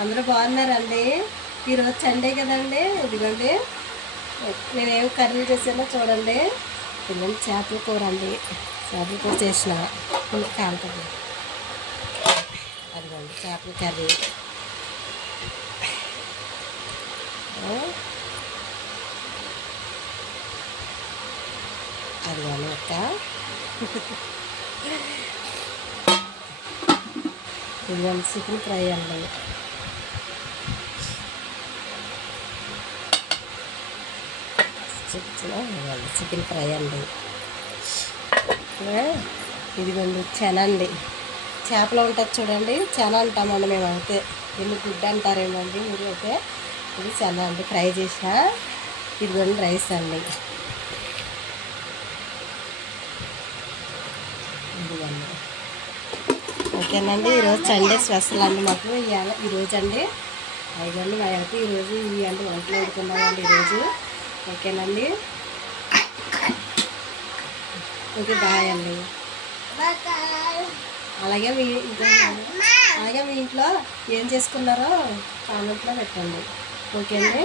అందరూ బాగున్నారండి. ఈరోజు సండే కదండి. ఇదిగోండి. నేనేం కర్రీ చేసానో చూడండి. పిల్లలు చేపల కూర అండి. చేపల కూర చేసిన. ఇంకా కాలుతుంది అదిగోండి చేపల కర్రీ. అదిగోండి అక్క. ఇదిగోండి చికెన్ ఫ్రై అండి. చికెన్ చికెన్ ఫ్రై అండి. ఇదిగోండి చెన అండి. చేపలు ఉంటుంది చూడండి చెన అంటామండి మేము అయితే ఎన్ని గుడ్డ అంటారేమో అండి మీరు అయితే. ఇది చెన అండి ఫ్రై చేసిన ఇదిగోండి రైస్ అండి. ఇదిగోండి. ఓకేనండి ఈరోజు సండే స్పెషల్ అండి మాకు. ఇవాళ ఈరోజు అండి. అయిదండి మా అయితే ఈరోజు ఇవి అంటే వంటలు వండుకున్నామండి ఈరోజు ఓకేనండి? ఓకే బాయ్ అండి. అలాగే మీ ఇంట్లో అలాగే మీ ఇంట్లో ఏం చేసుకున్నారో కామెంట్లో పెట్టండి. ఓకే అండి